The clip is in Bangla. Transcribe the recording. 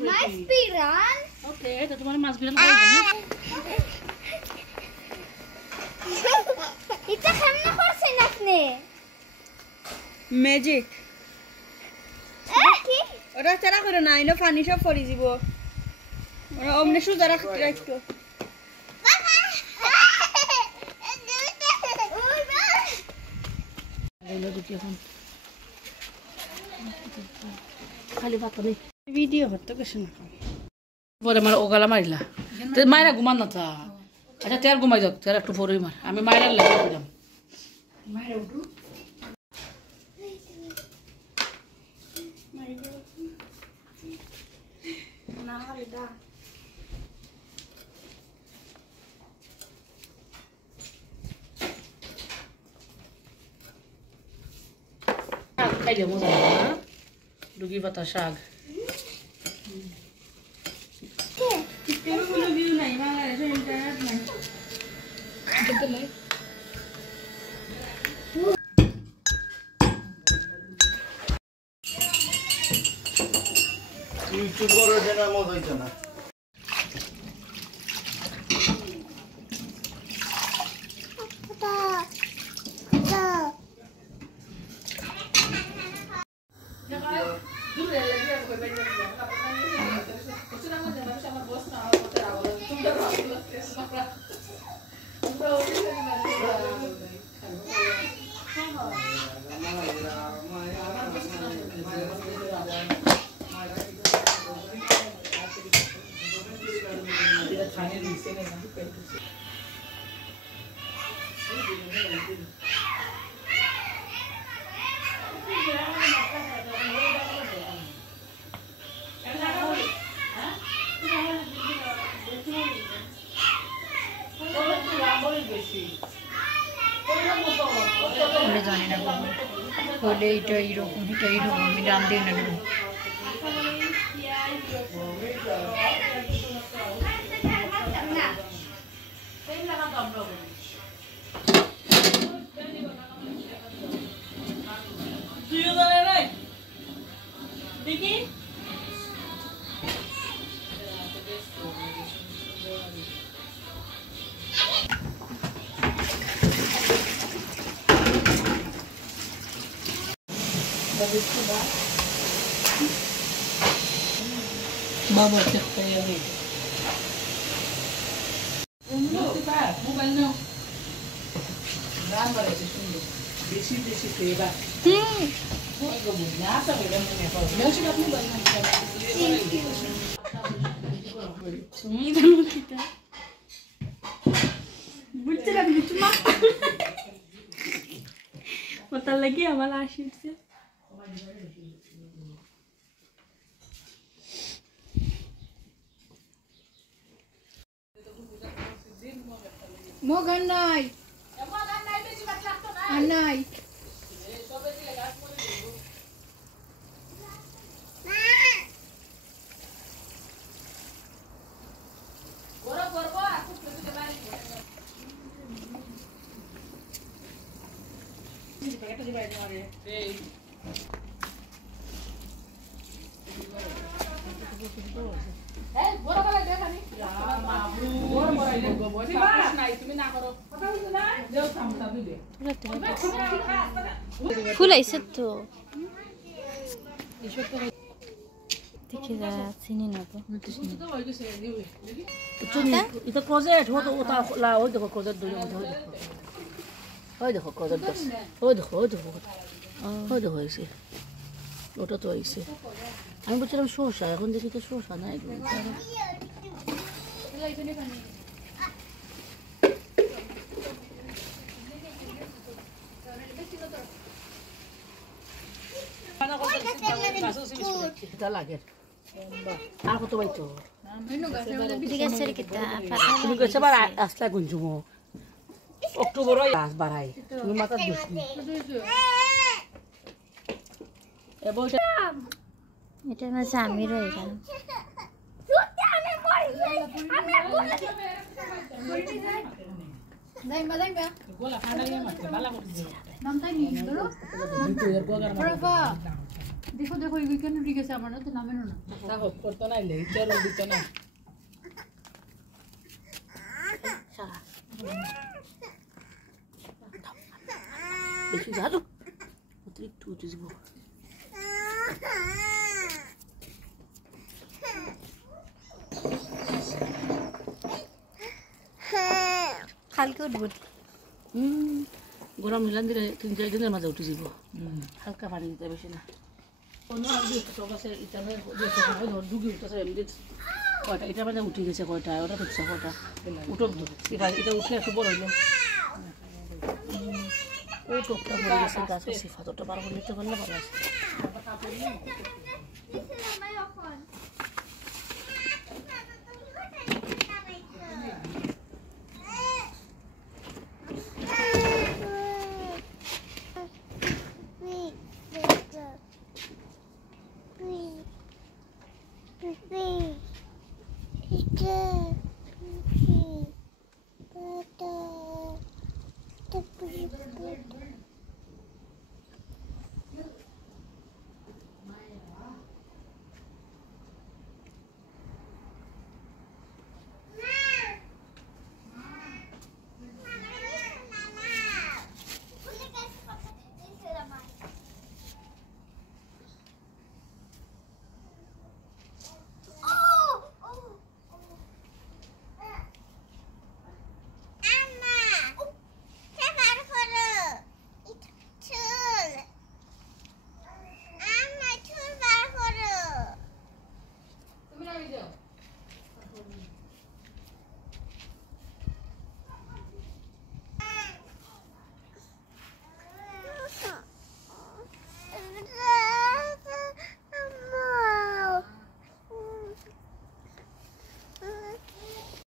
Mas piran? Okay, ito tumari mas piran kayo na. Ita kemne korsen apne? Magic কি? ওরা চারা করে না ইনো পানি সব পড়ি দিব ওরা অমনে সুজা রাখতে রাখতো খালি ভাত নেই ভিডিও হতো কিছু না পরে মার ওগালা মারিলা তো মায়েরা ঘুমান না তা আচ্ছা তের ঘুমাই যাক তের একটু পরেই মার আমি মায়ের লেগে দিলাম মায়েরা উঠু না হলে দা খাইলে মজা লাগে না ডুগি পাতা শাক কেন কোনো ভিউ নাই বাংলাদেশে ইন্টারনেট নাই ইউটিউব করে দেনা মত হইতো না জানি না হলে এটা এইরকম আমি রান্ধি না বাবা দেখতে যাবে মোবাইল নাও রান বাড়াইছে সুন্দর বেশি বেশি খেয়েবা ওই গো না সবে মনে হয় মেশি আপনি বানান তুমি জানো কিটা বুঝতে লাগলি তুমি পতা লাগি আমার আসিছে মোগন নাই নাই ফুল আইছে তো দেখে যা চিনি না তো এটা ক্লোজেট হতো ওটা লা ওই দেখো ক্লোজেট দুই ওই দেখো ক্লোজেট দস ওই দেখো হয়েছে ওটা তো হয়েছে আমি বলছিলাম শসা এখন দেখি তো শসা না একদম কিতা লাগে আর কত বাইতো ঠিক আছে কিতা তুমি কইছে বার আসলা গুঞ্জুমো অক্টোবর গাছ বাড়াই তুমি মাথা দুষ্মি এটা না জামির এটা দেখো দেখো কেন ঠিক আছে আমার না তো নামে না করতো না লেচার দিত না দেখি যাদু অতিরিক্ত উঠে যাব কালকে উঠবো গরম মিলান দিলে 3-4 দিনের মাঝে উঠে যাব হালকা পানি দিতে বেশি না অন্য আর দিয়ে সব আছে এটা ডুগি উঠতেছে এমনি কয়টা এটা মানে উঠে গেছে কয়টা ওটা উঠছে কয়টা উঠো এটা উঠলে একটু বড় হইলো ও টপটা পড়ে গেছে গাছ সিফাত ওটা বার করে নিতে পারলে ভালো আছে Papa.